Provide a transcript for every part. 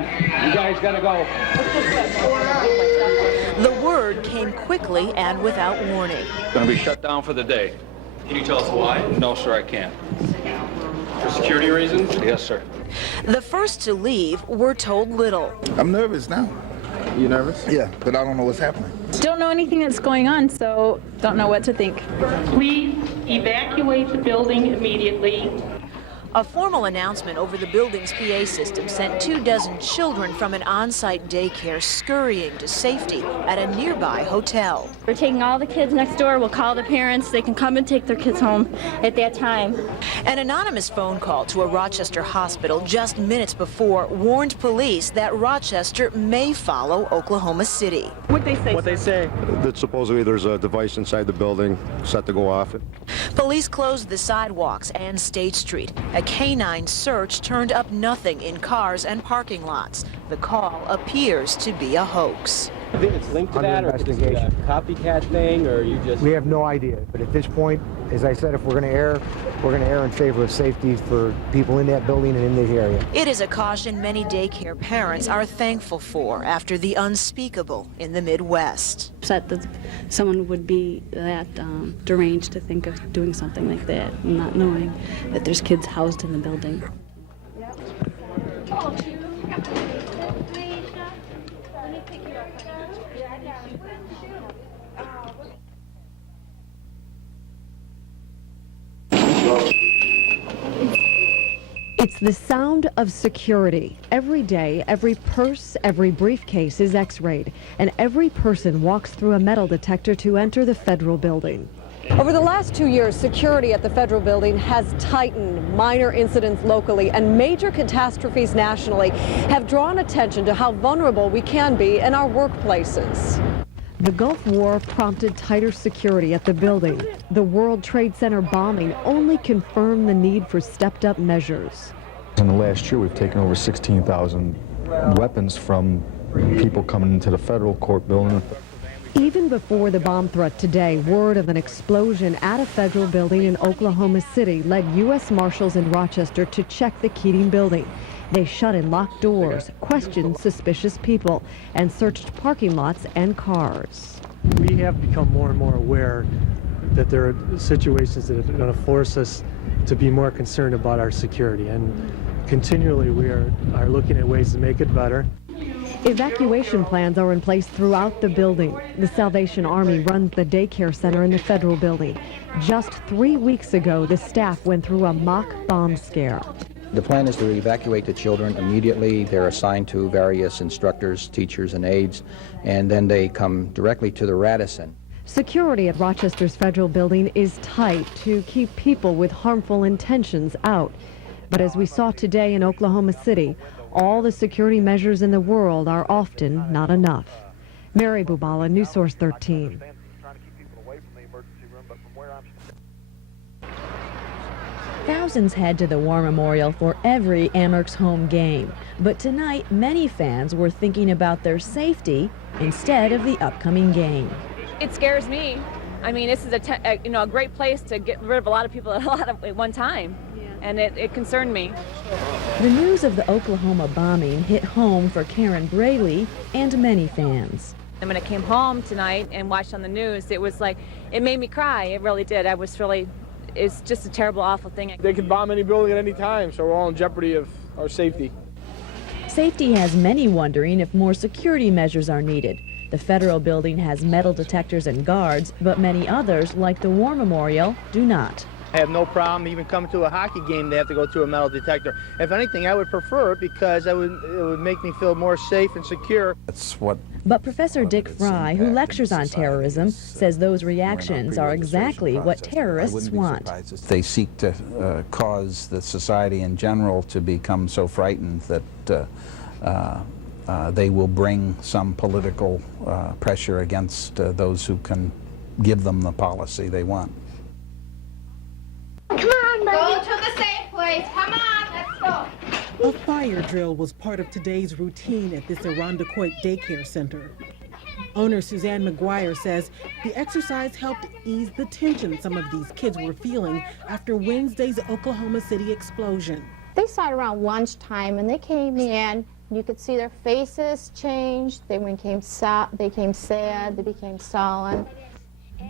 man. You guys gotta go. The word came quickly and without warning. Gonna be shut down for the day. Can you tell us why? No, sir, I can't. For security reasons? Yes, sir. The first to leave were told little. I'm nervous now. You nervous? Yeah, but I don't know what's happening. Don't know anything that's going on, so don't know what to think. Please evacuate the building immediately. A formal announcement over the building's PA system sent 24 children from an on-site daycare scurrying to safety at a nearby hotel. We're taking all the kids next door. We'll call the parents. They can come and take their kids home at that time. An anonymous phone call to a Rochester hospital just minutes before warned police that Rochester may follow Oklahoma City. What'd they say? What they say? That supposedly there's a device inside the building set to go off. Police closed the sidewalks and State Street. A canine search turned up nothing in cars and parking lots. The call appears to be a hoax. I think it's linked to that, or is it a copycat thing, or you just... We have no idea, but at this point, as I said, if we're going to err, we're going to err in favor of safety for people in that building and in this area. It is a caution many daycare parents are thankful for after the unspeakable in the Midwest. Upset that someone would be that deranged to think of doing something like that, not knowing that there's kids housed in the building. It's the sound of security. Every day, every purse, every briefcase is x-rayed, and every person walks through a metal detector to enter the federal building. Over the last 2 years, security at the federal building has tightened. Minor incidents locally and major catastrophes nationally have drawn attention to how vulnerable we can be in our workplaces. The Gulf War prompted tighter security at the building. The World Trade Center bombing only confirmed the need for stepped-up measures. In the last year, we've taken over 16,000 weapons from people coming into the federal court building. Even before the bomb threat today, word of an explosion at a federal building in Oklahoma City led U.S. Marshals in Rochester to check the Keating building. They shut in locked doors, questioned suspicious people, and searched parking lots and cars. We have become more and more aware that there are situations that are going to force us to be more concerned about our security, and continually we are looking at ways to make it better. Evacuation plans are in place throughout the building. The Salvation Army runs the daycare center in the federal building. Just 3 weeks ago, the staff went through a mock bomb scare. The plan is to evacuate the children immediately. They're assigned to various instructors, teachers, and aides, and then they come directly to the Radisson. Security at Rochester's federal building is tight to keep people with harmful intentions out. But as we saw today in Oklahoma City, all the security measures in the world are often not enough. Mary Bubala, News Source 13. Thousands head to the War Memorial for every Amherst home game. But tonight, many fans were thinking about their safety instead of the upcoming game. It scares me. I mean, this is a great place to get rid of a lot of people at one time. And it concerned me. The news of the Oklahoma bombing hit home for Karen Braley and many fans. And when I came home tonight and watched on the news, it was like, it made me cry. It really did. It's just a terrible, awful thing. They could bomb any building at any time, so we're all in jeopardy of our safety. Safety has many wondering if more security measures are needed. The federal building has metal detectors and guards, but many others, like the War Memorial, do not. I have no problem even coming to a hockey game. They have to go through a metal detector. If anything, I would prefer it because it would make me feel more safe and secure. But Professor Dick Fry, who lectures on terrorism, says those reactions are exactly what terrorists want. They seek to cause the society in general to become so frightened that they will bring some political pressure against those who can give them the policy they want. Come on, buddy. Go to the safe place. Come on, let's go. A fire drill was part of today's routine at this Irondequoit daycare center. Owner Suzanne McGuire says the exercise helped ease the tension some of these kids were feeling after Wednesday's Oklahoma City explosion. They saw it around lunchtime, and they came in. You could see their faces change. They became sad. They became sullen.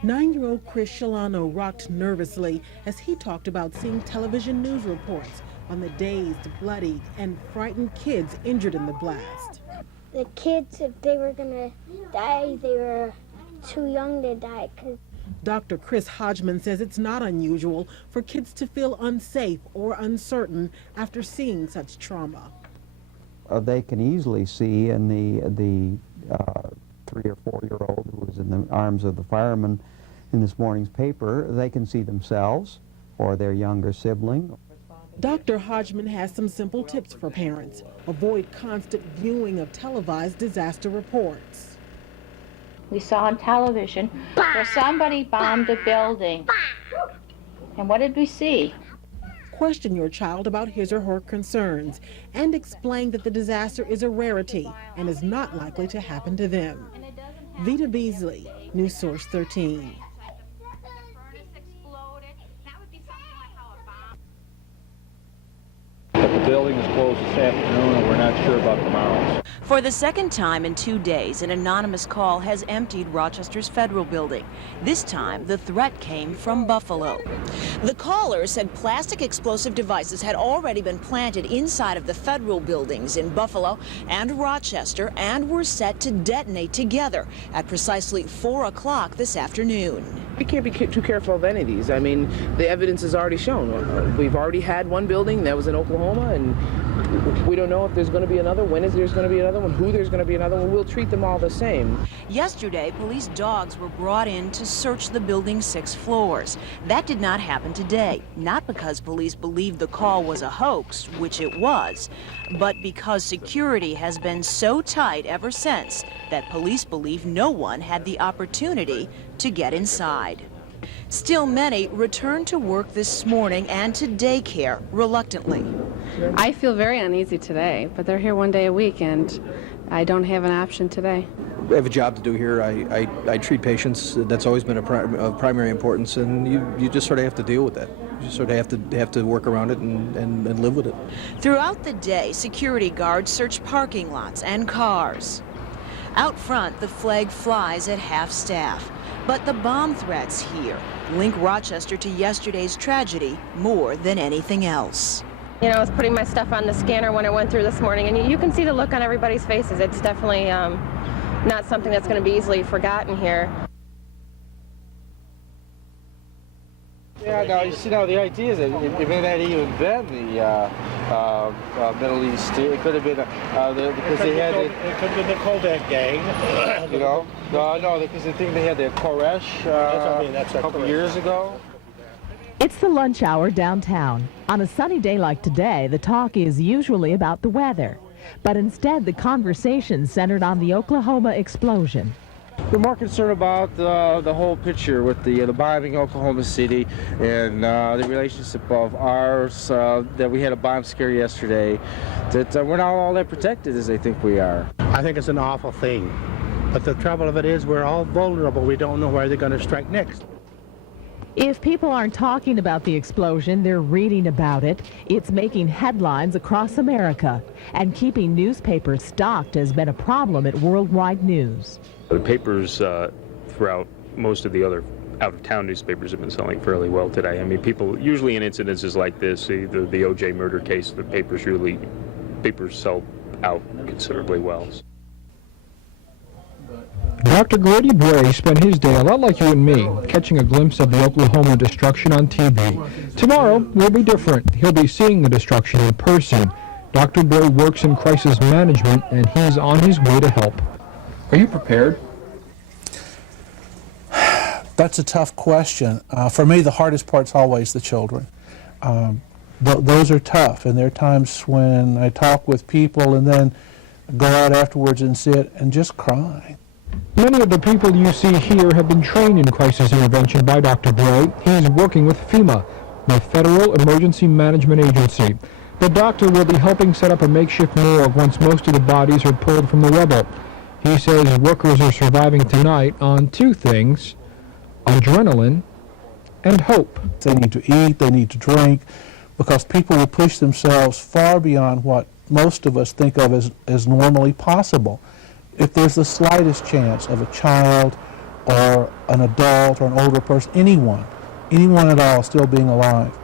9-year-old Chris Shalano rocked nervously as he talked about seeing television news reports on the dazed, bloodied, and frightened kids injured in the blast. The kids, if they were going to die, they were too young to die. Dr. Chris Hodgman says it's not unusual for kids to feel unsafe or uncertain after seeing such trauma. They can easily see in the 3 or 4-year-old who was in the arms of the fireman in this morning's paper, they can see themselves or their younger sibling. Dr. Hodgman has some simple tips for parents. Avoid constant viewing of televised disaster reports. We saw on television where somebody bombed a building. And what did we see? Question your child about his or her concerns and explain that the disaster is a rarity and is not likely to happen to them. Vita Beasley, News Source 13. But the building is closed this afternoon, and we're not sure about tomorrow. For the second time in 2 days, an anonymous call has emptied Rochester's Federal Building. This time, the threat came from Buffalo. The caller said plastic explosive devices had already been planted inside of the Federal buildings in Buffalo and Rochester and were set to detonate together at precisely 4 o'clock this afternoon. We can't be too careful of any of these. I mean, the evidence is already shown. We've already had one building that was in Oklahoma, and we don't know if there's going to be another, when is there's going to be another one, who there's going to be another one. We'll treat them all the same. Yesterday, police dogs were brought in to search the building's 6 floors. That did not happen today, not because police believed the call was a hoax, which it was, but because security has been so tight ever since that police believe no one had the opportunity to get inside. Still, many returned to work this morning and to daycare reluctantly. I feel very uneasy today, but they're here one day a week, and I don't have an option today. I have a job to do here. I treat patients. That's always been of primary importance, and you just sort of have to deal with that. You just sort of have to work around it and live with it. Throughout the day, security guards search parking lots and cars. Out front, the flag flies at half-staff. But the bomb threats here link Rochester to yesterday's tragedy more than anything else. You know, I was putting my stuff on the scanner when it went through this morning, and you can see the look on everybody's faces. It's definitely not something that's going to be easily forgotten here. Yeah, now, you see, now the idea is that it may not even been the Middle East. It could have been because they had it could have been the Kodak gang. You know, no, because I think they had the Koresh a couple years ago. It's the lunch hour downtown. On a sunny day like today, the talk is usually about the weather, but instead the conversation centered on the Oklahoma explosion. We're more concerned about the whole picture with the bombing in Oklahoma City and the relationship of ours, that we had a bomb scare yesterday, that we're not all that protected as they think we are. I think it's an awful thing, but the trouble of it is we're all vulnerable. We don't know where they're going to strike next. If people aren't talking about the explosion, they're reading about it. It's making headlines across America, and keeping newspapers stocked has been a problem at Worldwide News. The papers throughout most of the other out-of-town newspapers have been selling fairly well today. I mean, people, usually in incidences like this, the O.J. murder case, the papers sell out considerably well. Dr. Grady Bray spent his day a lot like you and me, catching a glimpse of the Oklahoma destruction on TV. Tomorrow will be different. He'll be seeing the destruction in person. Dr. Bray works in crisis management, and he's on his way to help. Are you prepared? That's a tough question. For me, the hardest part's always the children. Those are tough, and there are times when I talk with people and then go out afterwards and sit and just cry. Many of the people you see here have been trained in crisis intervention by Dr. Bray. He's working with FEMA, the Federal Emergency Management Agency. The doctor will be helping set up a makeshift morgue once most of the bodies are pulled from the rubble. He says workers are surviving tonight on 2 things: adrenaline and hope. They need to eat, they need to drink, because people will push themselves far beyond what most of us think of as normally possible. If there's the slightest chance of a child or an adult or an older person, anyone at all still being alive.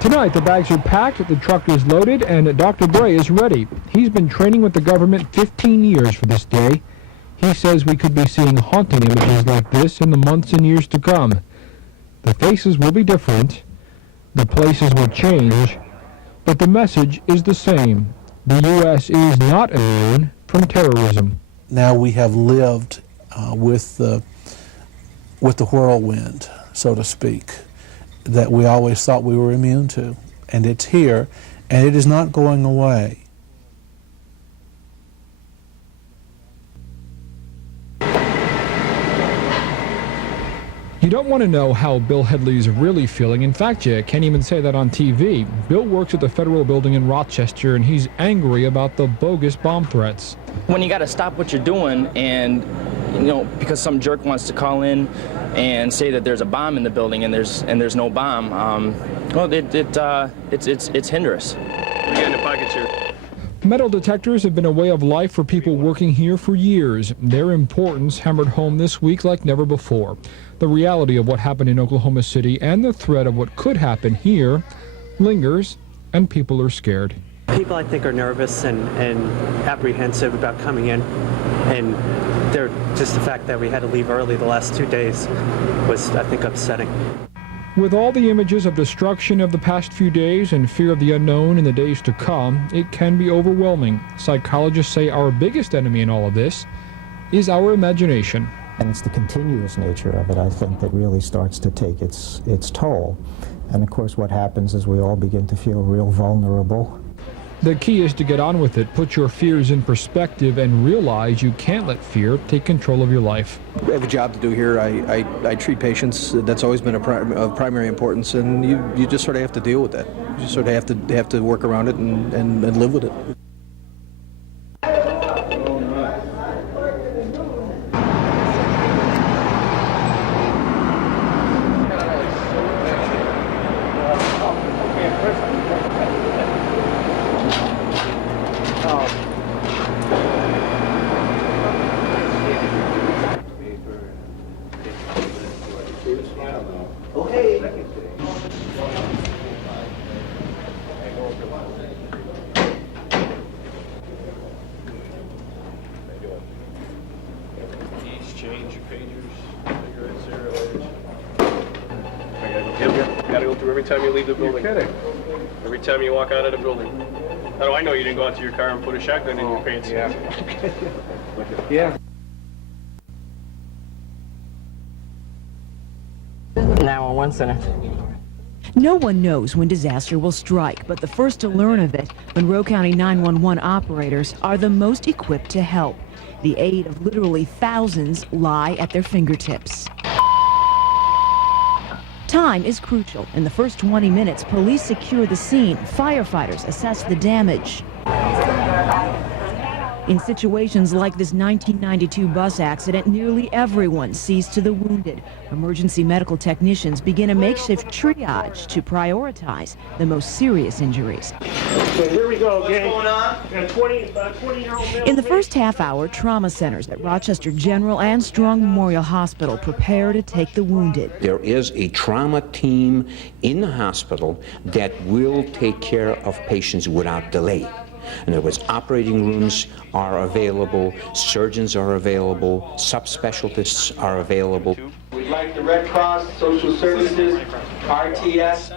Tonight, the bags are packed, the truck is loaded, and Dr. Bray is ready. He's been training with the government 15 years for this day. He says we could be seeing haunting images like this in the months and years to come. The faces will be different, the places will change, but the message is the same. The U.S. is not immune from terrorism. Now we have lived with the whirlwind, so to speak, that we always thought we were immune to. And it's here, and it is not going away. You don't want to know how Bill Headley's really feeling. In fact, you can't even say that on TV. Bill works at the Federal Building in Rochester, and he's angry about the bogus bomb threats. When you got to stop what you're doing, and because some jerk wants to call in and say that there's a bomb in the building and there's no bomb, well, it's hindrance. We got in the pockets here. Metal detectors have been a way of life for people working here for years. Their importance hammered home this week like never before. The reality of what happened in Oklahoma City and the threat of what could happen here lingers, and people are scared. People, I think, are nervous and apprehensive about coming in, and just the fact that we had to leave early the last 2 days was, I think, upsetting. With all the images of destruction of the past few days and fear of the unknown in the days to come, it can be overwhelming. Psychologists say our biggest enemy in all of this is our imagination. And it's the continuous nature of it, I think, that really starts to take its toll. And of course what happens is we all begin to feel real vulnerable. The key is to get on with it, put your fears in perspective, and realize you can't let fear take control of your life. I have a job to do here. I treat patients. That's always been of primary importance, and you just sort of have to deal with that. You just sort of have to work around it and live with it. Every time you leave the building. You're kidding. Every time you walk out of the building. How do I know you didn't go out to your car and put a shotgun in your pants? Yeah. Yeah. 911 center. No one knows when disaster will strike, but the first to learn of it, Monroe County 911 operators are the most equipped to help. The aid of literally thousands lie at their fingertips. Time is crucial. In the first 20 minutes, police secure the scene. Firefighters assess the damage. In situations like this 1992 bus accident, nearly everyone sees to the wounded. Emergency medical technicians begin a makeshift triage to prioritize the most serious injuries. Okay, here we go, gang. What's going on? 20-year-old male. In the first half hour, trauma centers at Rochester General and Strong Memorial Hospital prepare to take the wounded. There is a trauma team in the hospital that will take care of patients without delay. In other words, operating rooms are available, surgeons are available, subspecialists are available. We'd like the Red Cross, Social Services, RTS.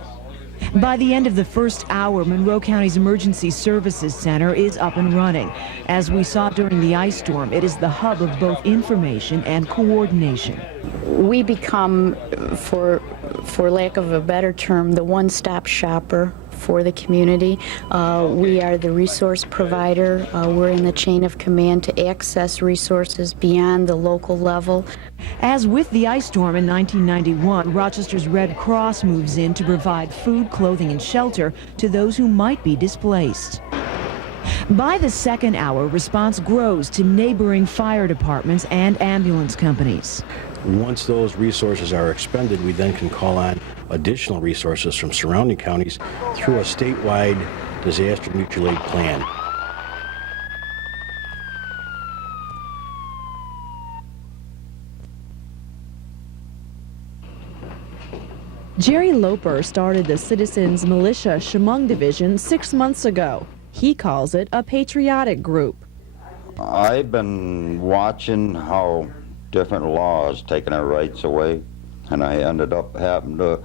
By the end of the first hour, Monroe County's Emergency Services Center is up and running. As we saw during the ice storm, it is the hub of both information and coordination. We become, for lack of a better term, the one-stop shopper for the community. We are the resource provider. We're in the chain of command to access resources beyond the local level. As with the ice storm in 1991, Rochester's Red Cross moves in to provide food, clothing, and shelter to those who might be displaced. By the second hour, response grows to neighboring fire departments and ambulance companies. Once those resources are expended, we then can call on additional resources from surrounding counties through a statewide disaster mutual aid plan. Jerry Loper started the Citizens Militia Chemung Division 6 months ago. He calls it a patriotic group. I've been watching how different laws taking our rights away, and I ended up having to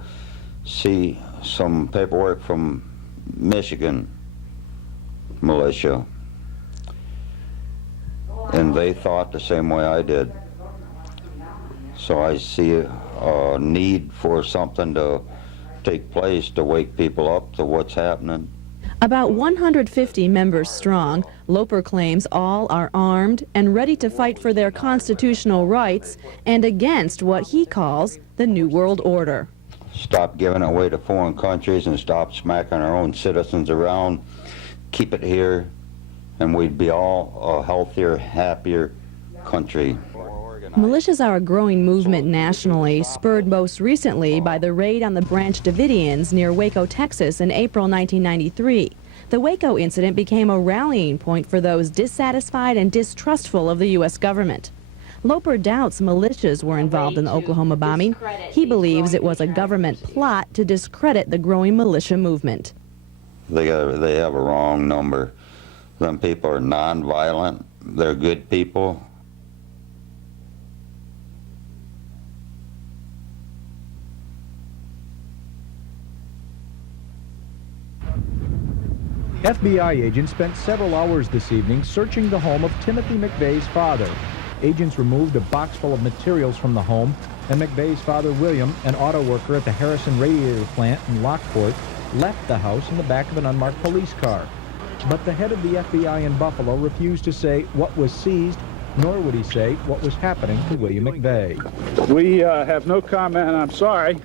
see some paperwork from Michigan militia, and they thought the same way I did. So I see a need for something to take place to wake people up to what's happening. About 150 members strong, Loper claims all are armed and ready to fight for their constitutional rights and against what he calls the New World Order. Stop giving it away to foreign countries and stop smacking our own citizens around. Keep it here, and we'd be all a healthier, happier country. Militias are a growing movement nationally, spurred most recently by the raid on the Branch Davidians near Waco, Texas in April 1993. The Waco incident became a rallying point for those dissatisfied and distrustful of the U.S. government. Loper doubts militias were involved in the Oklahoma bombing. He believes it was a government plot to discredit the growing militia movement. They have a wrong number. Some people are nonviolent. They're good people. FBI agents spent several hours this evening searching the home of Timothy McVeigh's father. Agents removed a box full of materials from the home, and McVeigh's father, William, an auto worker at the Harrison Radiator Plant in Lockport, left the house in the back of an unmarked police car. But the head of the FBI in Buffalo refused to say what was seized, nor would he say what was happening to William McVeigh. We have no comment, I'm sorry.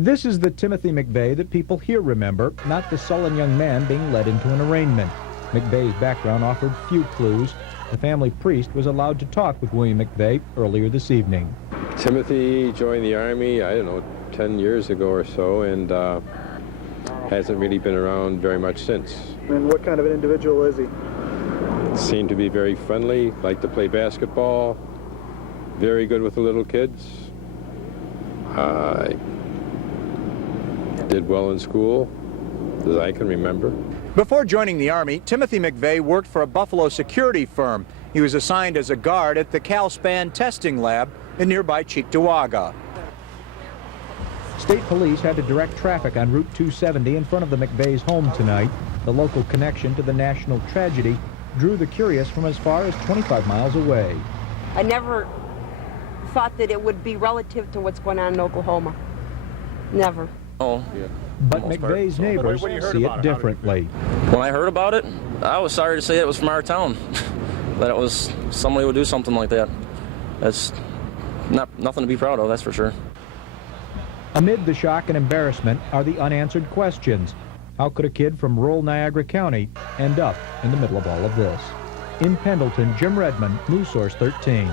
This is the Timothy McVeigh that people here remember, not the sullen young man being led into an arraignment. McVeigh's background offered few clues. The family priest was allowed to talk with William McVeigh earlier this evening. Timothy joined the Army, 10 years ago or so, and hasn't really been around very much since. And what kind of an individual is he? Seemed to be very friendly, liked to play basketball, very good with the little kids. Did well in school, as I can remember. Before joining the Army, Timothy McVeigh worked for a Buffalo security firm. He was assigned as a guard at the CalSpan testing lab in nearby Cheektowaga. State police had to direct traffic on Route 270 in front of the McVeigh's home tonight. The local connection to the national tragedy drew the curious from as far as 25 miles away. I never thought that it would be relative to what's going on in Oklahoma. Never. Oh, but McVeigh's neighbors see it differently. When I heard about it, I was sorry to say it was from our town. That it was somebody would do something like that. That's nothing to be proud of, that's for sure. Amid the shock and embarrassment are the unanswered questions. How could a kid from rural Niagara County end up in the middle of all of this? In Pendleton, Jim Redmond, News Source 13.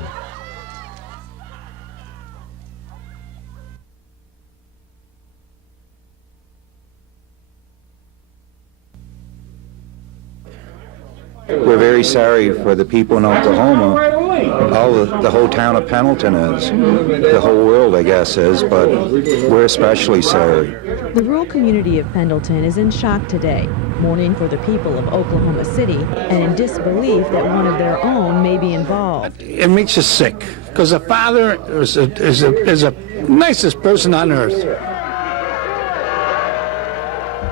We're very sorry for the people in Oklahoma. The whole town of Pendleton is. The whole world, I guess, is, but we're especially sorry. The rural community of Pendleton is in shock today, mourning for the people of Oklahoma City and in disbelief that one of their own may be involved. It makes us sick, because the father is the nicest person on earth.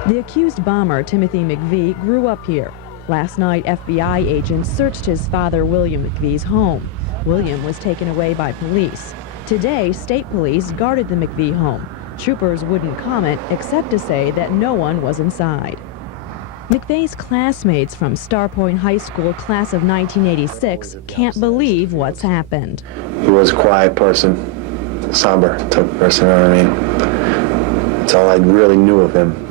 The accused bomber, Timothy McVeigh, grew up here. Last night, FBI agents searched his father, William McVeigh's home. William was taken away by police. Today, state police guarded the McVeigh home. Troopers wouldn't comment except to say that no one was inside. McVeigh's classmates from Star Point High School class of 1986 can't believe what's happened. He was a quiet person, somber type of person, you know what I mean? That's all I really knew of him.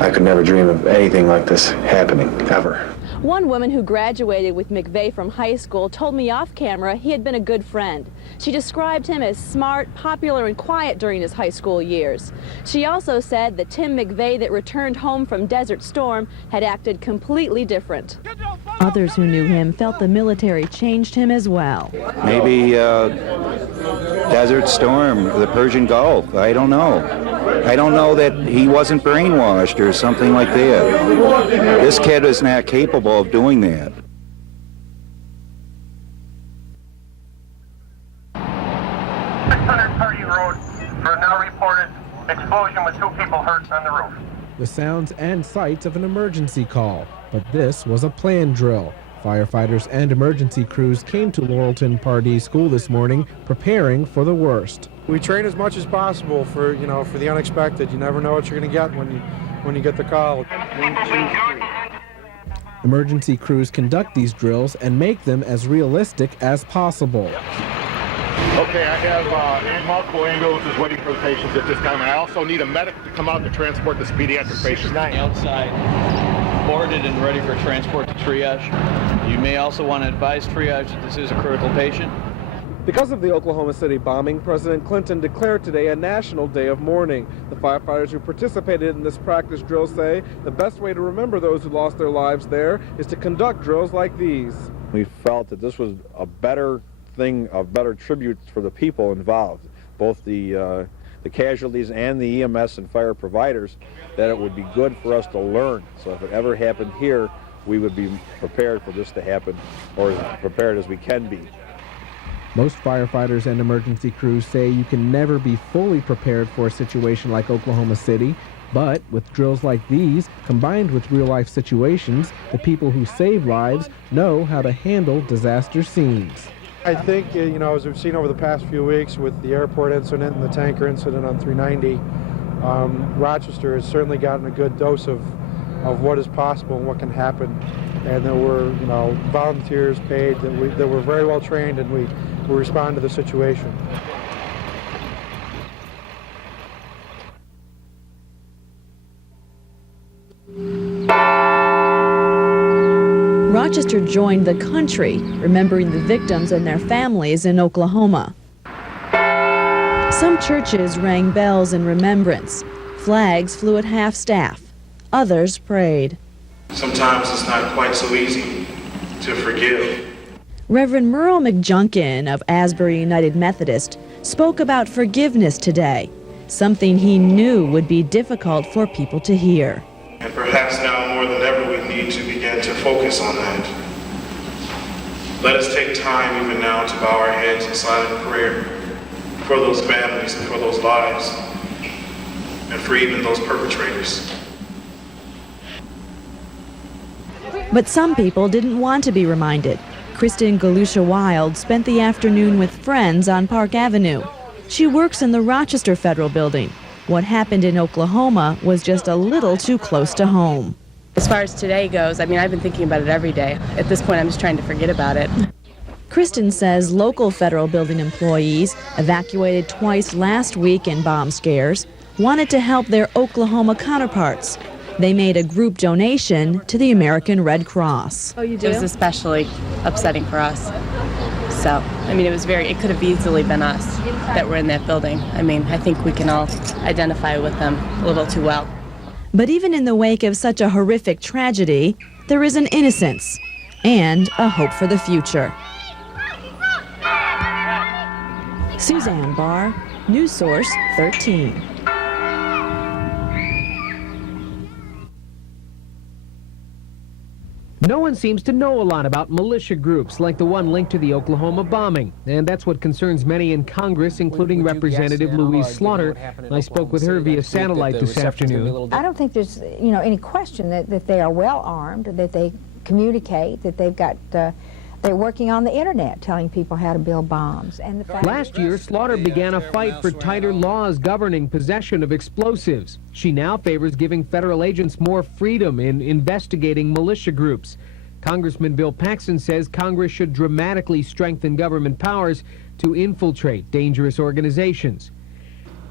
I could never dream of anything like this happening, ever. One woman who graduated with McVeigh from high school told me off camera he had been a good friend. She described him as smart, popular, and quiet during his high school years. She also said that Tim McVeigh that returned home from Desert Storm had acted completely different. Others who knew him felt the military changed him as well. Maybe Desert Storm, the Persian Gulf, I don't know. I don't know that he wasn't brainwashed or something like that. This kid is not capable of doing that. Road for a now reported explosion with 2 people hurt on the roof. The sounds and sights of an emergency call, but this was a planned drill. Firefighters and emergency crews came to Laurelton Pardee School this morning, preparing for the worst. We train as much as possible for the unexpected. You never know what you're going to get when you get the call. Emergency crews conduct these drills and make them as realistic as possible. Okay, I have multiple ambulances waiting for the patients at this time, and I also need a medic to come out to transport this pediatric patient. Outside, boarded and ready for transport to triage. You may also want to advise triage that this is a critical patient. Because of the Oklahoma City bombing, President Clinton declared today a national day of mourning. The firefighters who participated in this practice drill say the best way to remember those who lost their lives there is to conduct drills like these. We felt that this was a better thing, a better tribute for the people involved, both the casualties and the EMS and fire providers, that it would be good for us to learn. So if it ever happened here, we would be prepared for this to happen, or as prepared as we can be. Most firefighters and emergency crews say you can never be fully prepared for a situation like Oklahoma City, but with drills like these, combined with real-life situations, the people who save lives know how to handle disaster scenes. I think, as we've seen over the past few weeks with the airport incident and the tanker incident on 390, Rochester has certainly gotten a good dose of what is possible and what can happen. And there were, volunteers paid that were very well trained, and we respond to the situation. Rochester joined the country, remembering the victims and their families in Oklahoma. Some churches rang bells in remembrance. Flags flew at half-staff. Others prayed. Sometimes it's not quite so easy to forgive. Reverend Murrah McJunkin of Asbury United Methodist spoke about forgiveness today, something he knew would be difficult for people to hear. And perhaps now more than ever we need to begin to focus on that. Let us take time even now to bow our heads in silent prayer for those families and for those lives and for even those perpetrators. But some people didn't want to be reminded. Kristen Galusha Wild spent the afternoon with friends on Park Avenue. She works in the Rochester Federal Building. What happened in Oklahoma was just a little too close to home. As far as today goes, I've been thinking about it every day. At this point, I'm just trying to forget about it. Kristen says local federal building employees, evacuated twice last week in bomb scares, wanted to help their Oklahoma counterparts. They made a group donation to the American Red Cross. Oh, you do? It was especially upsetting for us. So, it could have easily been us that were in that building. I think we can all identify with them a little too well. But even in the wake of such a horrific tragedy, there is an innocence and a hope for the future. Suzanne Barr, News Source 13. No one seems to know a lot about militia groups like the one linked to the Oklahoma bombing, and that's what concerns many in Congress, including Representative Louise Slaughter. I spoke with her via satellite this afternoon. I don't think there's, any question that they are well armed, that they communicate, that they've got, they're working on the internet, telling people how to build bombs. And the fact Last year, Slaughter began a fight for tighter laws governing possession of explosives. She now favors giving federal agents more freedom in investigating militia groups. Congressman Bill Paxton says Congress should dramatically strengthen government powers to infiltrate dangerous organizations.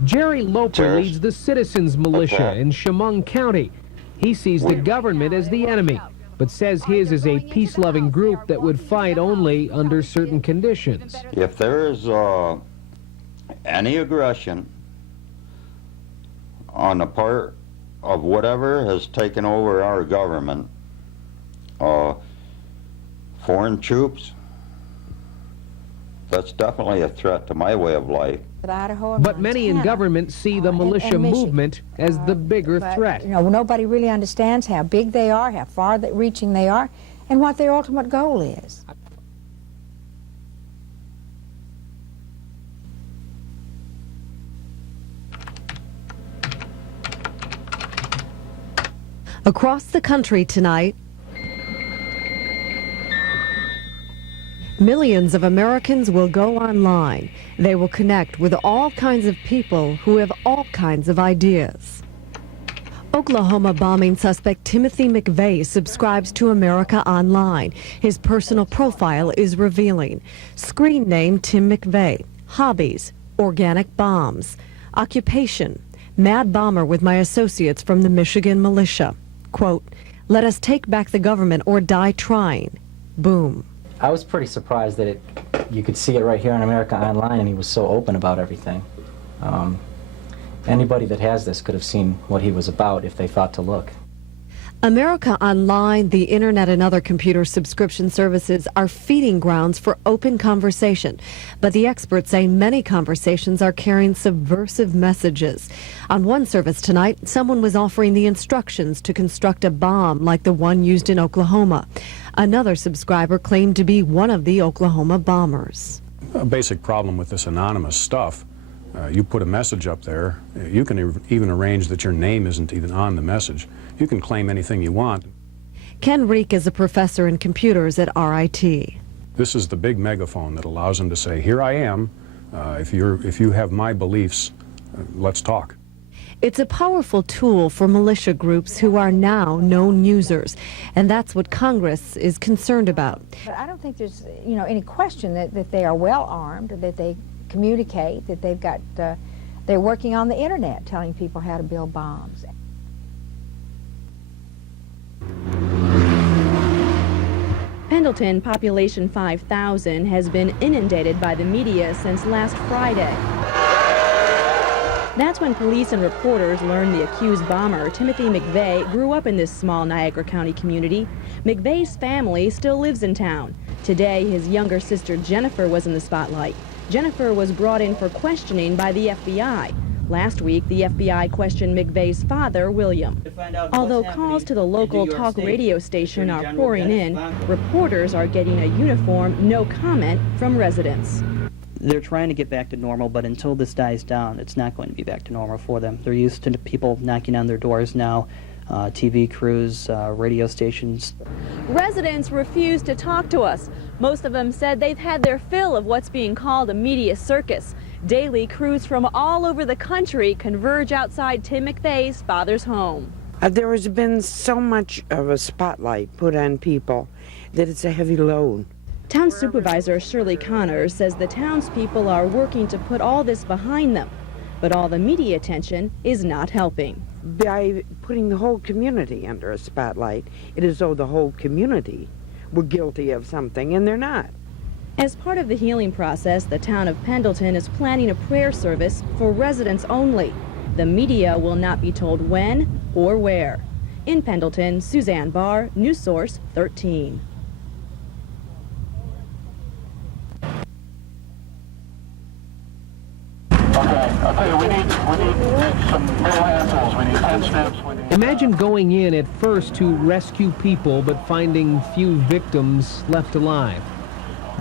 Jerry Loper leads the Citizens Militia in Chemung County. He sees the government as the enemy. but says his is a peace-loving group that would fight only under certain conditions. If there is any aggression on the part of whatever has taken over our government, foreign troops, that's definitely a threat to my way of life. But many in government see the militia movement as the bigger threat. You know, nobody really understands how big they are, how far-reaching they are, and what their ultimate goal is. Across the country tonight, millions of Americans will go online. They will connect with all kinds of people who have all kinds of ideas. Oklahoma bombing suspect Timothy McVeigh subscribes to America Online. His personal profile is revealing. Screen name Tim McVeigh. Hobbies, organic bombs. Occupation, mad bomber with my associates from the Michigan militia. Quote, let us take back the government or die trying. Boom. I was pretty surprised that you could see it right here on America Online, and he was so open about everything. Anybody that has this could have seen what he was about if they thought to look. America Online, the internet, and other computer subscription services are feeding grounds for open conversation. But the experts say many conversations are carrying subversive messages. On one service tonight, someone was offering the instructions to construct a bomb like the one used in Oklahoma. Another subscriber claimed to be one of the Oklahoma bombers. A basic problem with this anonymous stuff, you put a message up there, you can even arrange that your name isn't even on the message. You can claim anything you want. Ken Reek is a professor in computers at RIT. This is the big megaphone that allows them to say, here I am, if you have my beliefs, let's talk. It's a powerful tool for militia groups who are now known users, and that's what Congress is concerned about. But I don't think there's, you know, any question that they are well armed, that they communicate, that they've got, they're working on the internet telling people how to build bombs. Pendleton, population 5,000, has been inundated by the media since last Friday. That's when police and reporters learned the accused bomber, Timothy McVeigh, grew up in this small Niagara County community. McVeigh's family still lives in town. Today, his younger sister Jennifer was in the spotlight. Jennifer was brought in for questioning by the FBI. Last week, the FBI questioned McVeigh's father, William. Although calls to the local talk radio station are pouring in, reporters are getting a uniform no comment from residents. They're trying to get back to normal, but until this dies down, it's not going to be back to normal for them. They're used to people knocking on their doors now, TV crews, radio stations. Residents refuse to talk to us. Most of them said they've had their fill of what's being called a media circus. Daily, crews from all over the country converge outside Tim McVeigh's father's home. There has been so much of a spotlight put on people that it's a heavy load. Town Supervisor Shirley Connors says the townspeople are working to put all this behind them, but all the media attention is not helping. By putting the whole community under a spotlight, it is as though the whole community were guilty of something, and they're not. As part of the healing process, the town of Pendleton is planning a prayer service for residents only. The media will not be told when or where. In Pendleton, Suzanne Barr, News Source 13. I'll tell you, we need some real handfuls. We need 10 steps. Imagine going in at first to rescue people, but finding few victims left alive.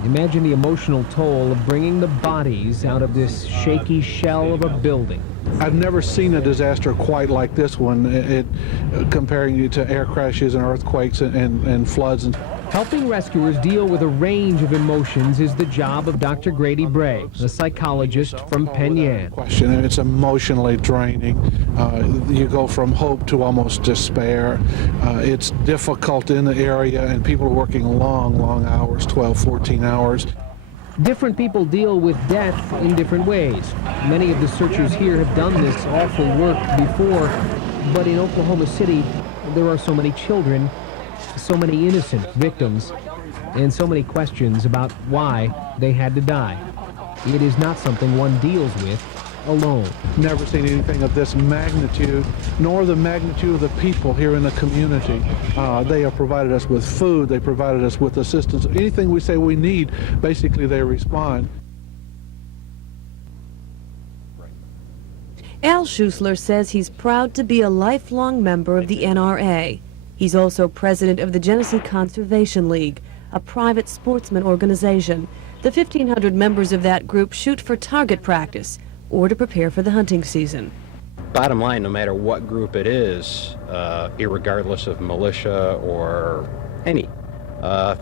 Imagine the emotional toll of bringing the bodies out of this shaky shell of a building. I've never seen a disaster quite like this one, comparing you to air crashes and earthquakes and floods. Helping rescuers deal with a range of emotions is the job of Dr. Grady Bray, a psychologist from Penn Yan. It's emotionally draining. You go from hope to almost despair. It's difficult in the area, and people are working long hours, 12, 14 hours. Different people deal with death in different ways. Many of the searchers here have done this awful work before, but in Oklahoma City, there are so many children So many innocent victims and so many questions about why they had to die. It is not something one deals with alone. Never seen anything of this magnitude, nor the magnitude of the people here in the community. They have provided us with food, they provided us with assistance. Anything we say we need, basically they respond. Al Schuessler says he's proud to be a lifelong member of the NRA. He's also president of the Genesee Conservation League, a private sportsman organization. The 1,500 members of that group shoot for target practice or to prepare for the hunting season. Bottom line, no matter what group it is, irregardless of militia or any,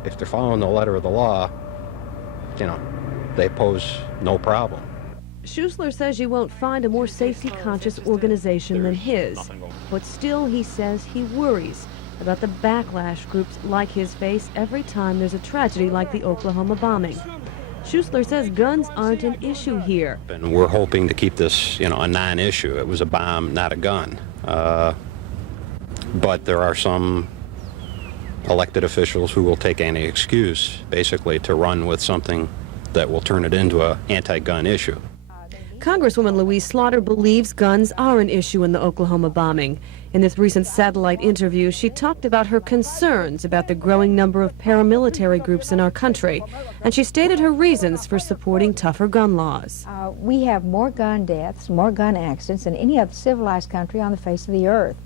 if they're following the letter of the law, you know, they pose no problem. Schuessler says you won't find a more safety-conscious organization than his, but still he says he worries about the backlash groups like his face every time there's a tragedy like the Oklahoma bombing. Schuessler says guns aren't an issue here. And we're hoping to keep this, you know, a non-issue. It was a bomb, not a gun. But there are some elected officials who will take any excuse, basically, to run with something that will turn it into an anti-gun issue. Congresswoman Louise Slaughter believes guns are an issue in the Oklahoma bombing. In this recent satellite interview, she talked about her concerns about the growing number of paramilitary groups in our country, and she stated her reasons for supporting tougher gun laws. We have more gun deaths, more gun accidents than any other civilized country on the face of the earth.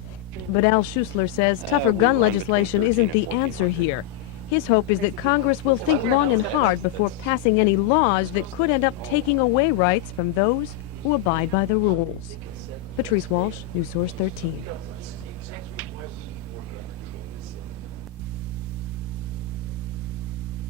But Al Schuessler says tougher gun legislation isn't the answer here. His hope is that Congress will think long and hard before passing any laws that could end up taking away rights from those who abide by the rules. Patrice Walsh, News Source 13.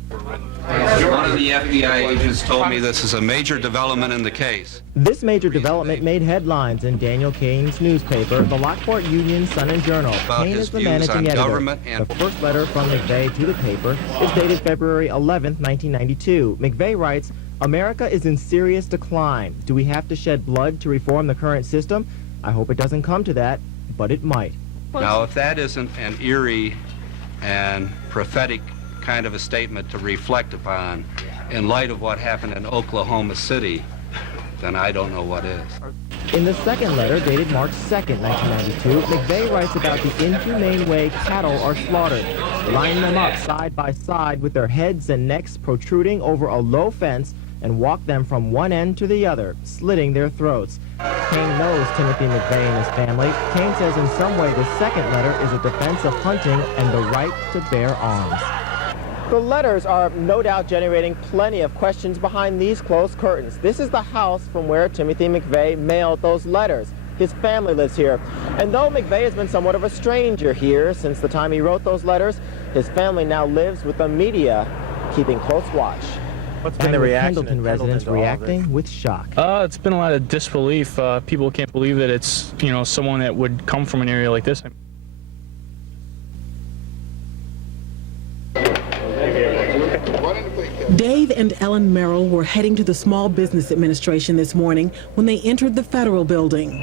One of the FBI agents told me this is a major development in the case. This major development made headlines in Daniel Kane's newspaper, the Lockport Union Sun and Journal. Kane is the managing editor. The first letter from McVeigh to the paper is dated February 11, 1992. McVeigh writes, "America is in serious decline. Do we have to shed blood to reform the current system? I hope it doesn't come to that, but it might." Now, if that isn't an eerie and prophetic kind of a statement to reflect upon in light of what happened in Oklahoma City, then I don't know what is. In the second letter, dated March 2nd, 1992, McVeigh writes about the inhumane way cattle are slaughtered, line them up side by side with their heads and necks protruding over a low fence and walk them from one end to the other, slitting their throats. Kane knows Timothy McVeigh and his family. Kane says in some way the second letter is a defense of hunting and the right to bear arms. The letters are no doubt generating plenty of questions behind these closed curtains. This is the house from where Timothy McVeigh mailed those letters. His family lives here. And though McVeigh has been somewhat of a stranger here since the time he wrote those letters, his family now lives with the media keeping close watch. What's been the reaction? Pendleton residents reacting with shock. It's been a lot of disbelief. People can't believe that it's, you know, someone that would come from an area like this. Dave and Ellen Merrill were heading to the Small Business Administration this morning when they entered the federal building.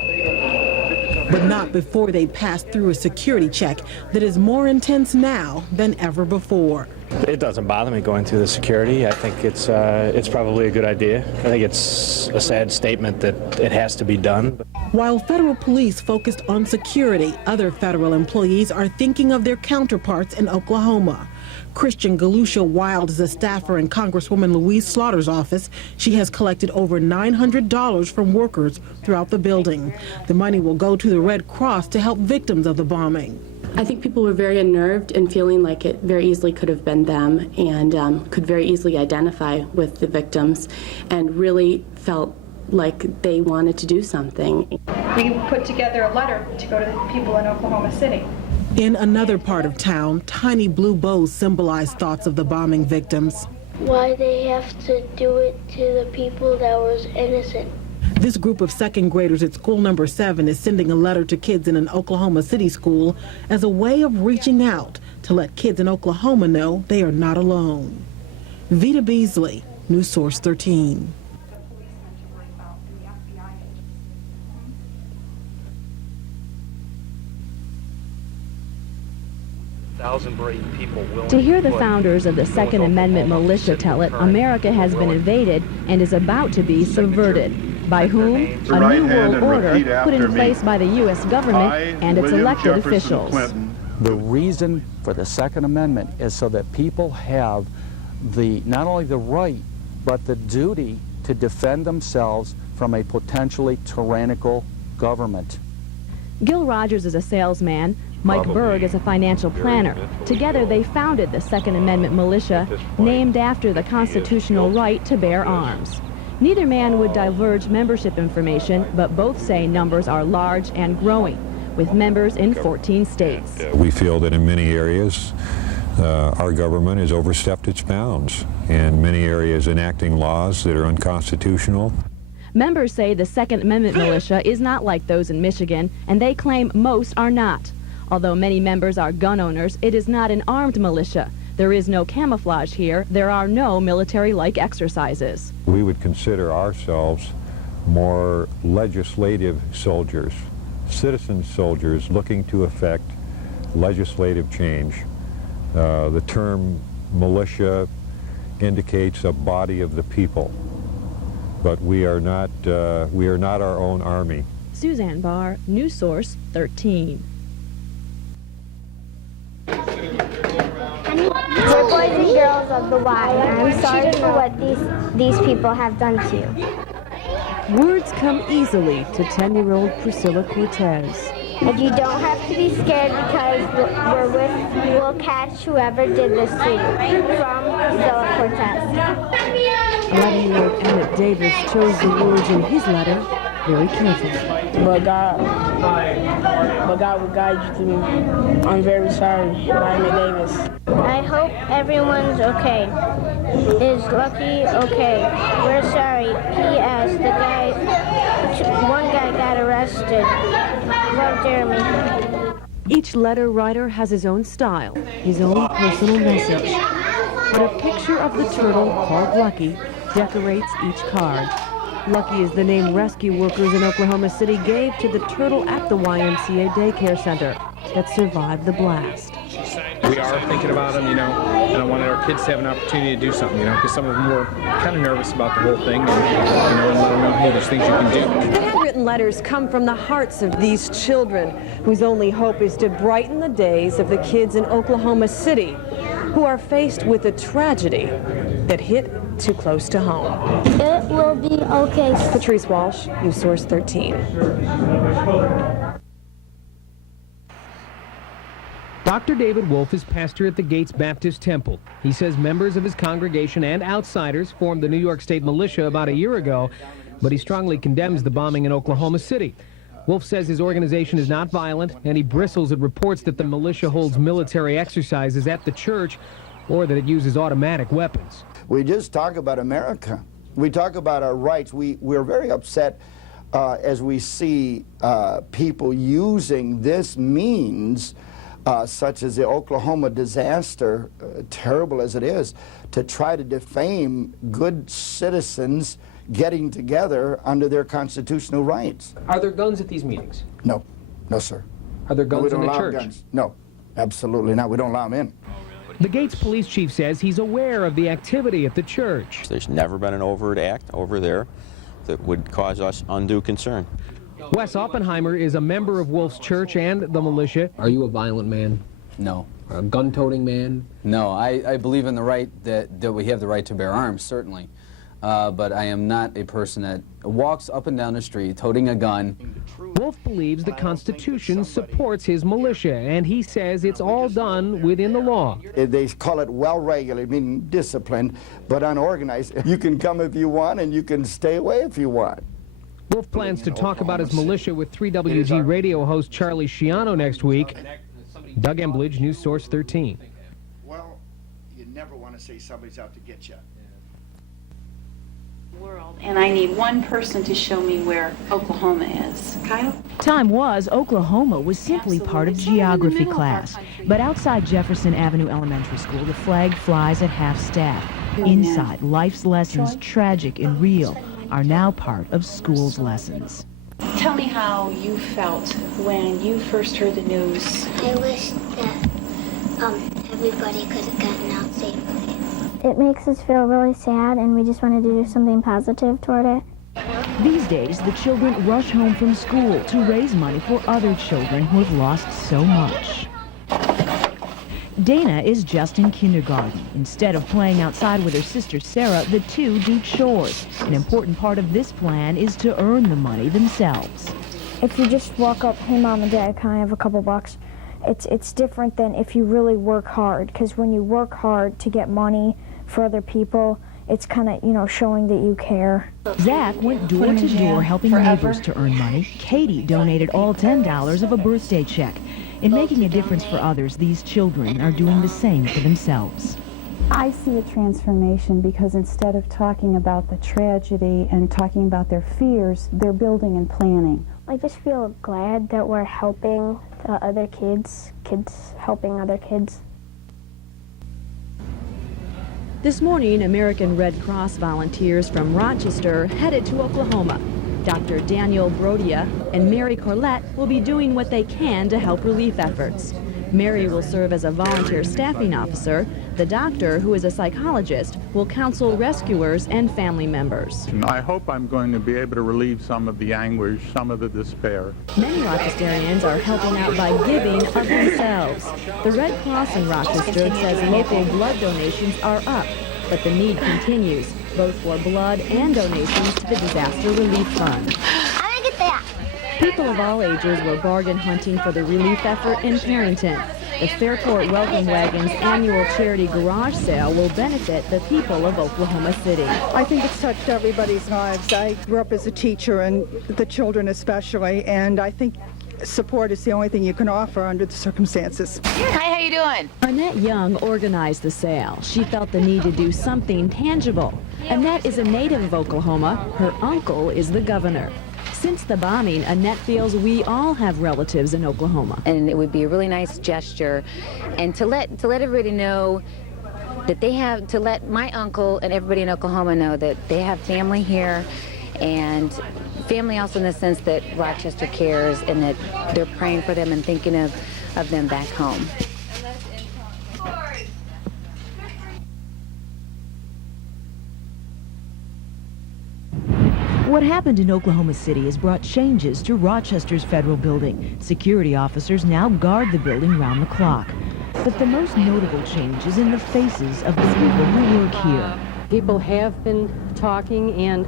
But not before they passed through a security check that is more intense now than ever before. It doesn't bother me going through the security. I think it's probably a good idea. I think it's a sad statement that it has to be done. While federal police focused on security, other federal employees are thinking of their counterparts in Oklahoma. Christian Galusha Wild is a staffer in Congresswoman Louise Slaughter's office. She has collected over $900 from workers throughout the building. The money will go to the Red Cross to help victims of the bombing. I think people were very unnerved and feeling like it very easily could have been them and could very easily identify with the victims and really felt like they wanted to do something. We put together a letter to go to the people in Oklahoma City. In another part of town, tiny blue bows symbolize thoughts of the bombing victims. Why they have to do it to the people that was innocent. This group of second graders at school number 7 is sending a letter to kids in an Oklahoma City school as a way of reaching out to let kids in Oklahoma know they are not alone. Vita Beasley, News Source 13. To hear the founders of the Second Amendment militia tell it, America has been invaded and is about to be subverted. By whom? A new world order put in place by the U.S. government and its elected officials. The reason for the Second Amendment is so that people have not only the right, but the duty to defend themselves from a potentially tyrannical government. Gil Rogers is a salesman. Mike Berg is a financial planner. Together they founded the Second Amendment militia, named after the constitutional right to bear arms. Neither man would divulge membership information, but both say numbers are large and growing, with members in 14 states. We feel that in many areas our government has overstepped its bounds, in many areas enacting laws that are unconstitutional. Members say the Second Amendment militia is not like those in Michigan, and they claim most are not. Although many members are gun owners, it is not an armed militia. There is no camouflage here. There are no military-like exercises. We would consider ourselves more legislative soldiers, citizen soldiers looking to effect legislative change. The term militia indicates a body of the people, but we are not our own army. Suzanne Barr, News Source 13. We're boys and girls of the Y, and I'm sorry for what these people have done to you. Words come easily to 10-year-old Priscilla Cortez. And you don't have to be scared because we'll catch whoever did this to you. From Priscilla Cortez. 11-year-old Emmett Davis chose the words in his letter very carefully. But God will guide you through me. I'm very sorry, Emmett Davis. I hope everyone's okay. Is Lucky okay? We're sorry. P.S. One guy got arrested. Love, Jeremy. Each letter writer has his own style, his own personal message. But a picture of the turtle called Lucky decorates each card. Lucky is the name rescue workers in Oklahoma City gave to the turtle at the YMCA daycare center that survived the blast. We are thinking about them, and I wanted our kids to have an opportunity to do something, because some of them were kind of nervous about the whole thing, and let them know, hey, there's things you can do. The handwritten letters come from the hearts of these children, whose only hope is to brighten the days of the kids in Oklahoma City, who are faced with a tragedy that hit too close to home. It will be okay. Patrice Walsh, News Source 13. Dr. David Wolf is pastor at the Gates Baptist Temple. He says members of his congregation and outsiders formed the New York State militia about a year ago, but he strongly condemns the bombing in Oklahoma City. Wolf says his organization is not violent, and he bristles at reports that the militia holds military exercises at the church or that it uses automatic weapons. We just talk about America. We talk about our rights. We're very upset as we see people using this means, such as the Oklahoma disaster, terrible as it is, to try to defame good citizens getting together under their constitutional rights. Are there guns at these meetings? No. No, sir. Are there guns in the church? Guns. No, absolutely not. We don't allow them in. The Gates police chief says he's aware of the activity at the church. There's never been an overt act over there that would cause us undue concern. Wes Oppenheimer is a member of Wolf's church and the militia. Are you a violent man? No. Or a gun-toting man? No, I believe in the right that we have the right to bear arms, certainly. But I am not a person that walks up and down the street toting a gun. Wolf believes the Constitution supports his militia, and he says it's all done within the law. They call it well-regulated, meaning disciplined, but unorganized. You can come if you want, and you can stay away if you want. Wolf plans to talk about his militia with 3WG radio host Charlie Schiano next week. Doug Embledge, News Source 13. Well, you never want to say somebody's out to get you. World, and I need one person to show me where Oklahoma is. Kyle? Time was Oklahoma was simply part of geography class, but outside Jefferson Avenue Elementary School, the flag flies at half-staff. Inside, life's lessons, tragic and real, are now part of school's lessons. Tell me how you felt when you first heard the news. I wish that everybody could have gotten out safely. It makes us feel really sad, and we just wanted to do something positive toward it. These days, the children rush home from school to raise money for other children who have lost so much. Dana is just in kindergarten. Instead of playing outside with her sister Sarah, the two do chores. An important part of this plan is to earn the money themselves. If you just walk up, hey Mom and Dad, can I have a couple bucks? It's different than if you really work hard, because when you work hard to get money for other people, it's kind of, you know, showing that you care. Zach went door to door helping neighbors to earn money. Katie donated all $10 of a birthday check. In making a difference for others, these children are doing the same for themselves. I see a transformation because instead of talking about the tragedy and talking about their fears, they're building and planning. I just feel glad that we're helping other kids helping other kids. This morning, American Red Cross volunteers from Rochester headed to Oklahoma. Dr. Daniel Brodia and Mary Corlett will be doing what they can to help relief efforts. Mary will serve as a volunteer staffing officer. The doctor, who is a psychologist, will counsel rescuers and family members. I hope I'm going to be able to relieve some of the anguish, some of the despair. Many Rochesterians are helping out by giving of themselves. The Red Cross in Rochester says local blood donations are up, but the need continues, both for blood and donations to the Disaster Relief Fund. I'm gonna get that. People of all ages were bargain hunting for the relief effort in Carrington. The Fairport Welcome Wagon's annual charity garage sale will benefit the people of Oklahoma City. I think it's touched everybody's lives. I grew up as a teacher, and the children especially, and I think support is the only thing you can offer under the circumstances. Hi, how you doing? Annette Young organized the sale. She felt the need to do something tangible. Annette is a native of Oklahoma. Her uncle is the governor. Since the bombing, Annette feels we all have relatives in Oklahoma. And it would be a really nice gesture, and to let everybody know that they have, to let my uncle and everybody in Oklahoma know that they have family here, and family also in the sense that Rochester cares and that they're praying for them and thinking of them back home. What happened in Oklahoma City has brought changes to Rochester's Federal Building. Security officers now guard the building round the clock. But the most notable change is in the faces of the people who work here. People have been talking and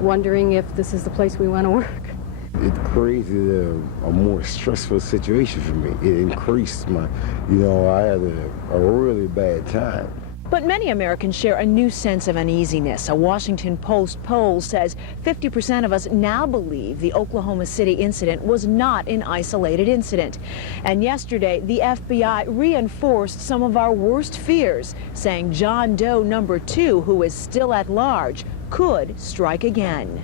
wondering if this is the place we want to work. It created a more stressful situation for me. It increased my, I had a really bad time. But many Americans share a new sense of uneasiness. A Washington Post poll says 50% of us now believe the Oklahoma City incident was not an isolated incident. And yesterday, the FBI reinforced some of our worst fears, saying John Doe number 2, who is still at large, could strike again.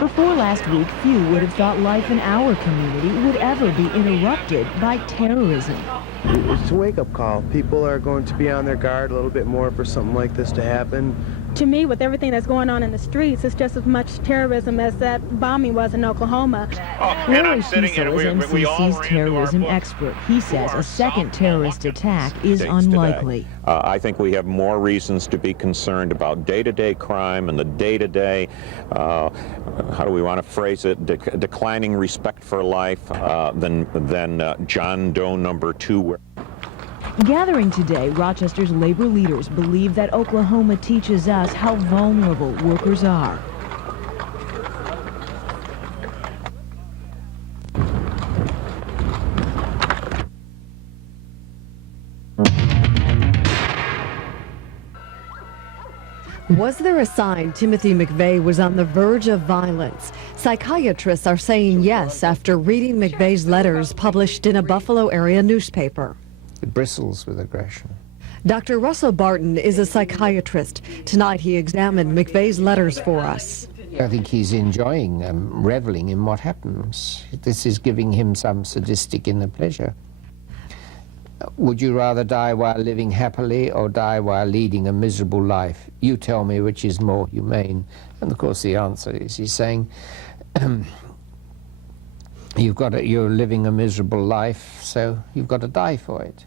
Before last week, few would have thought life in our community would ever be interrupted by terrorism. It's a wake-up call. People are going to be on their guard a little bit more for something like this to happen. To me, with everything that's going on in the streets, it's just as much terrorism as that bombing was in Oklahoma. Larry Cecil is MCC's terrorism expert. He says a second terrorist attack is unlikely. I think we have more reasons to be concerned about day-to-day crime and the day-to-day, how do we want to phrase it, declining respect for life than John Doe number 2. Gathering today, Rochester's labor leaders believe that Oklahoma teaches us how vulnerable workers are. Was there a sign Timothy McVeigh was on the verge of violence? Psychiatrists are saying yes after reading McVeigh's letters published in a Buffalo area newspaper. It bristles with aggression. Dr. Russell Barton is a psychiatrist. Tonight he examined McVeigh's letters for us. I think he's enjoying, reveling in what happens. This is giving him some sadistic inner pleasure. Would you rather die while living happily or die while leading a miserable life? You tell me which is more humane. And of course the answer is, he's saying, You're living a miserable life, so you've got to die for it.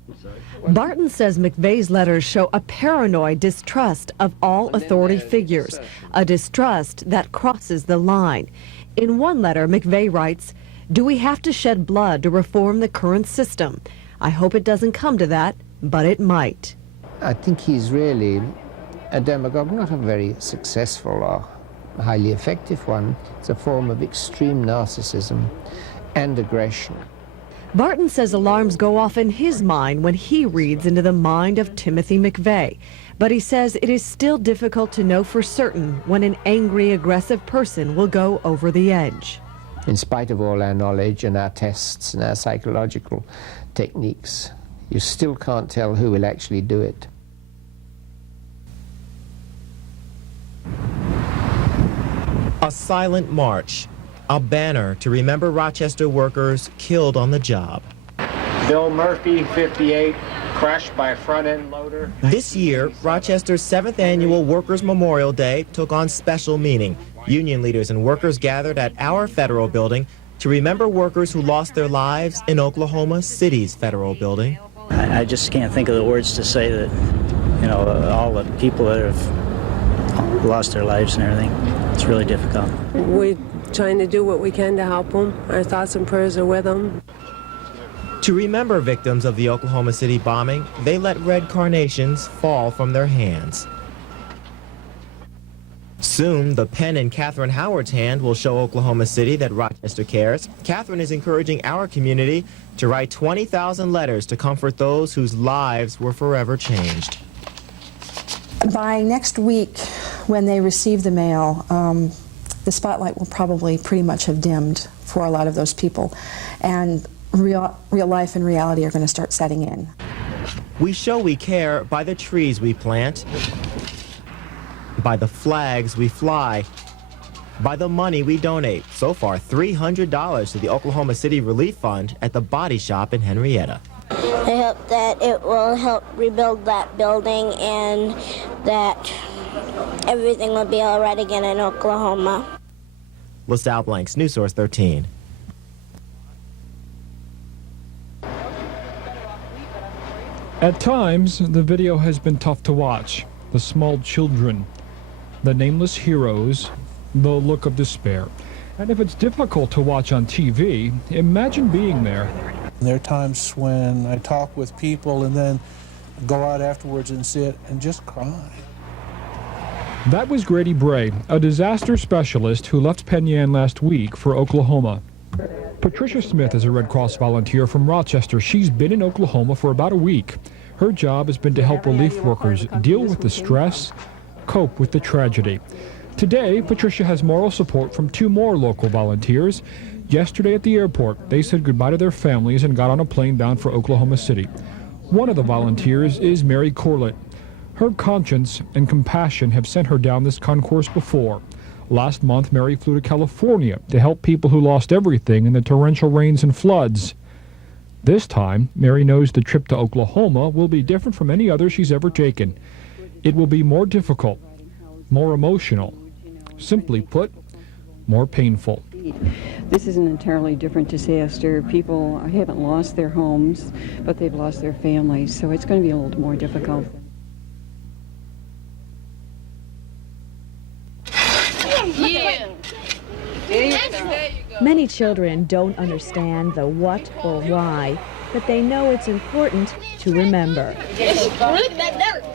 Barton says McVeigh's letters show a paranoid distrust of all authority figures, a distrust that crosses the line. In one letter, McVeigh writes, "Do we have to shed blood to reform the current system? I hope it doesn't come to that, but it might." I think he's really a demagogue, not a very successful or highly effective one. It's a form of extreme narcissism and aggression. Barton says alarms go off in his mind when he reads into the mind of Timothy McVeigh, but he says it is still difficult to know for certain when an angry, aggressive person will go over the edge. In spite of all our knowledge and our tests and our psychological techniques, you still can't tell who will actually do it. A silent march, a banner to remember Rochester workers killed on the job. Bill Murphy, 58, crushed by a front-end loader. This year, Rochester's 7th annual Workers' Memorial Day took on special meaning. Union leaders and workers gathered at our federal building to remember workers who lost their lives in Oklahoma City's federal building. I just can't think of the words to say that, you know, all the people that have lost their lives and everything. It's really difficult. We're trying to do what we can to help them. Our thoughts and prayers are with them. To remember victims of the Oklahoma City bombing, they let red carnations fall from their hands. Soon, the pen in Catherine Howard's hand will show Oklahoma City that Rochester cares. Catherine is encouraging our community to write 20,000 letters to comfort those whose lives were forever changed. By next week, when they receive the mail, the spotlight will probably pretty much have dimmed for a lot of those people, and real life and reality are going to start setting in. We show we care by the trees we plant, by the flags we fly, by the money we donate. So far, $300 to the Oklahoma City Relief Fund at the Body Shop in Henrietta. I hope that it will help rebuild that building and that everything will be all right again in Oklahoma. LaSalle Blanks, News Source 13. At times, the video has been tough to watch. The small children, the nameless heroes, the look of despair. And if it's difficult to watch on TV, imagine being there. There are times when I talk with people and then go out afterwards and sit and just cry. That was Grady Bray, a disaster specialist who left Penn Yan last week for Oklahoma. Patricia Smith is a Red Cross volunteer from Rochester. She's been in Oklahoma for about a week. Her job has been to help relief workers deal with the stress, cope with the tragedy. Today, Patricia has moral support from 2 more local volunteers. Yesterday at the airport, they said goodbye to their families and got on a plane bound for Oklahoma City. One of the volunteers is Mary Corlett. Her conscience and compassion have sent her down this concourse before. Last month, Mary flew to California to help people who lost everything in the torrential rains and floods. This time, Mary knows the trip to Oklahoma will be different from any other she's ever taken. It will be more difficult, more emotional. Simply put, more painful. This is an entirely different disaster. People haven't lost their homes, but they've lost their families, so it's going to be a little more difficult. Many children don't understand the what or why, but they know it's important to remember.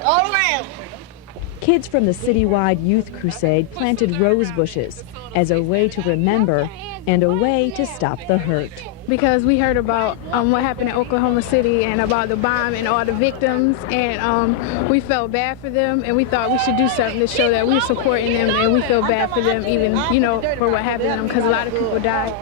All around. Kids from the citywide youth crusade planted rose bushes as a way to remember and a way to stop the hurt. Because we heard about what happened in Oklahoma City and about the bomb and all the victims, and we felt bad for them, and we thought we should do something to show that we're supporting them and we feel bad for them, even, you know, for what happened to them, because a lot of people died.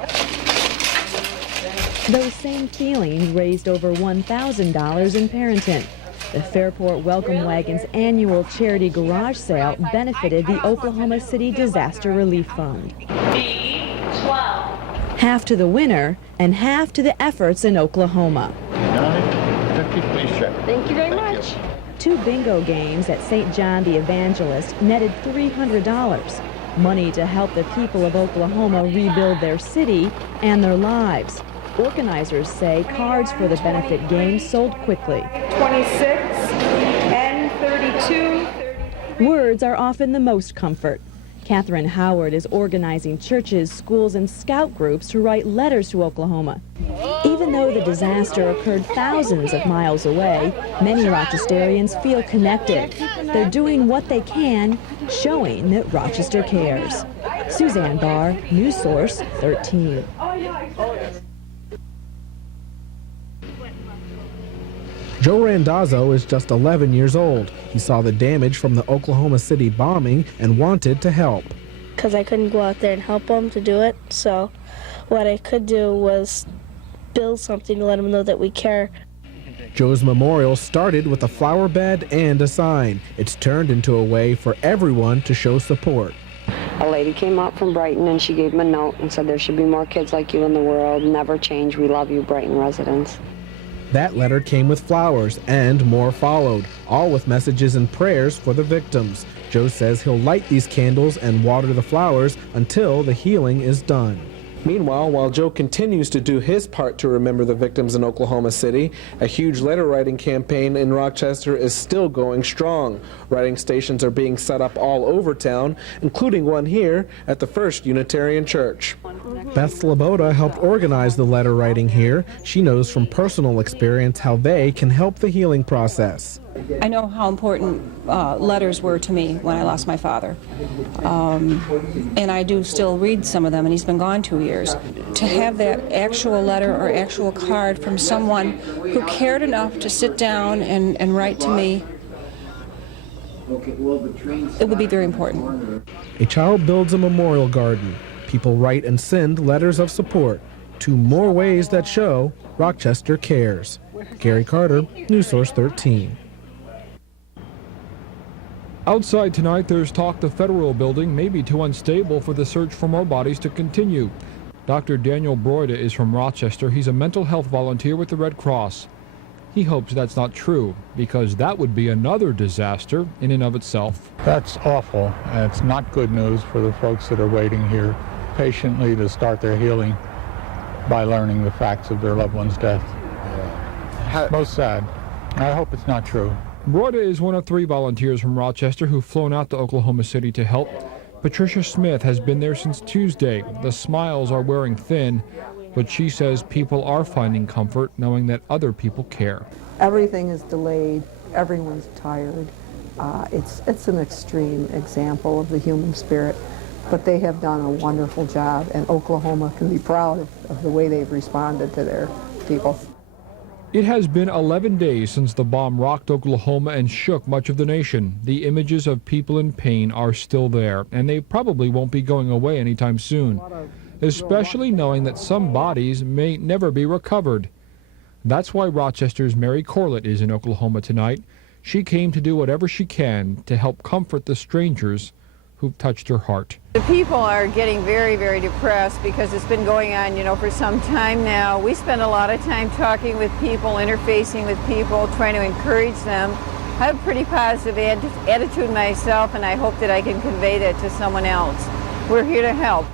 Those same feelings raised over $1,000 in Pendleton. The Fairport Welcome Wagon's annual charity garage sale benefited the Oklahoma City Disaster Relief Fund. B12. Half to the winner and half to the efforts in Oklahoma. 950, please check. Thank you very much. 2 bingo games at St. John the Evangelist netted $300. money to help the people of Oklahoma rebuild their city and their lives. Organizers say cards for the benefit game sold quickly. 26 and 32. Words are often the most comfort. Catherine Howard is organizing churches, schools, and scout groups to write letters to Oklahoma. Even though the disaster occurred thousands of miles away, many Rochesterians feel connected. They're doing what they can, showing that Rochester cares. Suzanne Barr, News Source 13. Joe Randazzo is just 11 years old. He saw the damage from the Oklahoma City bombing and wanted to help. Because I couldn't go out there and help them to do it, so what I could do was build something to let them know that we care. Joe's memorial started with a flower bed and a sign. It's turned into a way for everyone to show support. A lady came up from Brighton and she gave him a note and said, "There should be more kids like you in the world. Never change. We love you, Brighton residents." That letter came with flowers, and more followed, all with messages and prayers for the victims. Joe says he'll light these candles and water the flowers until the healing is done. Meanwhile, while Joe continues to do his part to remember the victims in Oklahoma City, a huge letter-writing campaign in Rochester is still going strong. Writing stations are being set up all over town, including one here at the First Unitarian Church. Beth Sloboda helped organize the letter writing here. She knows from personal experience how they can help the healing process. I know how important letters were to me when I lost my father. And I do still read some of them, and he's been gone 2 years. To have that actual letter or actual card from someone who cared enough to sit down and write to me, it would be very important. A child builds a memorial garden. People write and send letters of support. 2 more ways that show Rochester cares. Gary Carter, News Source 13. Outside tonight, there's talk the Federal Building may be too unstable for the search for more bodies to continue. Dr. Daniel Broida is from Rochester. He's a mental health volunteer with the Red Cross. He hopes that's not true, because that would be another disaster in and of itself. That's awful. It's not good news for the folks that are waiting here patiently to start their healing by learning the facts of their loved one's death. Most sad. I hope it's not true. Broida is one of 3 volunteers from Rochester who've flown out to Oklahoma City to help. Patricia Smith has been there since Tuesday. The smiles are wearing thin, but she says people are finding comfort knowing that other people care. Everything is delayed. Everyone's tired. It's an extreme example of the human spirit, but they have done a wonderful job, and Oklahoma can be proud of the way they've responded to their people. It has been 11 days since the bomb rocked Oklahoma and shook much of the nation. The images of people in pain are still there, and they probably won't be going away anytime soon, especially knowing that some bodies may never be recovered. That's why Rochester's Mary Corlett is in Oklahoma tonight. She came to do whatever she can to help comfort the strangers who've touched her heart. The people are getting very, very depressed because it's been going on, for some time now. We spend a lot of time talking with people, interfacing with people, trying to encourage them. I have a pretty positive attitude myself, and I hope that I can convey that to someone else. We're here to help.